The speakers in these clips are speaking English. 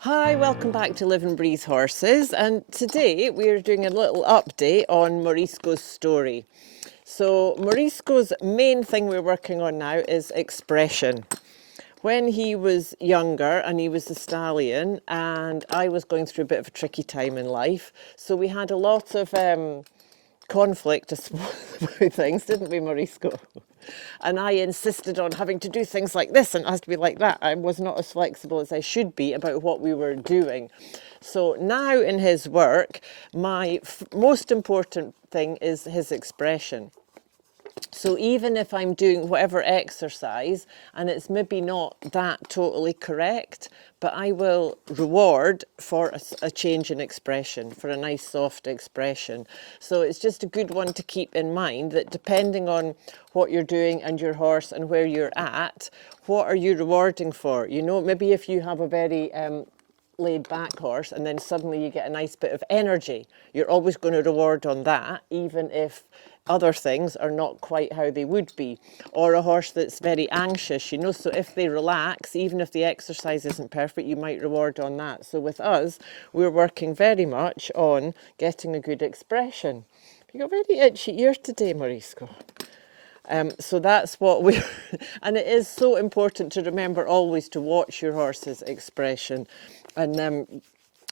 Hi, welcome back to Live and Breathe Horses, and today we're doing a little update on Moriscos Story. So Morisco's main thing we're working on now is expression. When he was younger and he was a stallion, and I was going through a bit of a tricky time in life, so we had a lot of conflict about things, didn't we, Morisco? And I insisted on having to do things like this and it has to be like that. I was not as flexible as I should be about what we were doing. So now in his work, my most important thing is his expression. So even if I'm doing whatever exercise and it's maybe not that totally correct, but I will reward for a change in expression, for a nice soft expression. So it's just a good one to keep in mind that depending on what you're doing and your horse and where you're at, what are you rewarding for? You know, maybe if you have a very laid back horse and then suddenly you get a nice bit of energy, you're always going to reward on that, even if other things are not quite how they would be. Or a horse that's very anxious, you know, so if they relax, even if the exercise isn't perfect, you might reward on that. So with us, we're working very much on getting a good expression. You got a very itchy ear today, Morisco. So that's what we and it is so important to remember always to watch your horse's expression and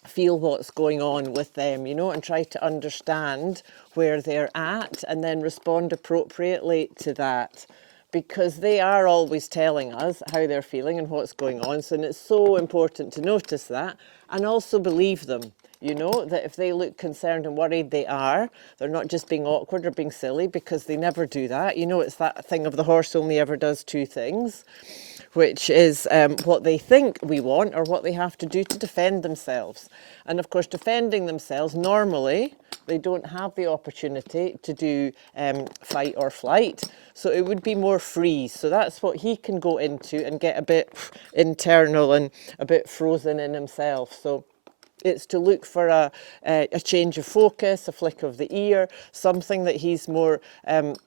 feel what's going on with them, you know, and try to understand where they're at and then respond appropriately to that, because they are always telling us how they're feeling and what's going on. So and it's so important to notice that and also believe them. You know, that if they look concerned and worried, they're not just being awkward or being silly, because they never do that. You know, it's that thing of the horse only ever does two things, which is what they think we want or what they have to do to defend themselves. And of course, defending themselves, normally, they don't have the opportunity to do fight or flight. So it would be more freeze. So that's what he can go into and get a bit internal and a bit frozen in himself. So it's to look for a change of focus, a flick of the ear, something that he's more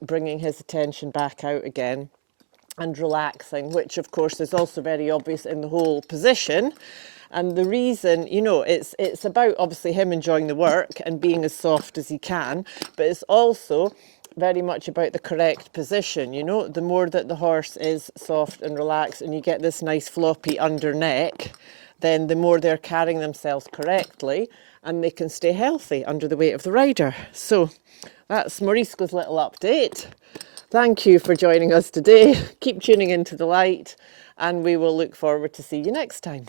bringing his attention back out again and relaxing, which of course is also very obvious in the whole position. And the reason, you know, it's about obviously him enjoying the work and being as soft as he can, but it's also very much about the correct position. You know, the more that the horse is soft and relaxed and you get this nice floppy under neck, then the more they're carrying themselves correctly and they can stay healthy under the weight of the rider. So that's Morisco's little update. Thank you for joining us today. Keep tuning into the light and we will look forward to see you next time.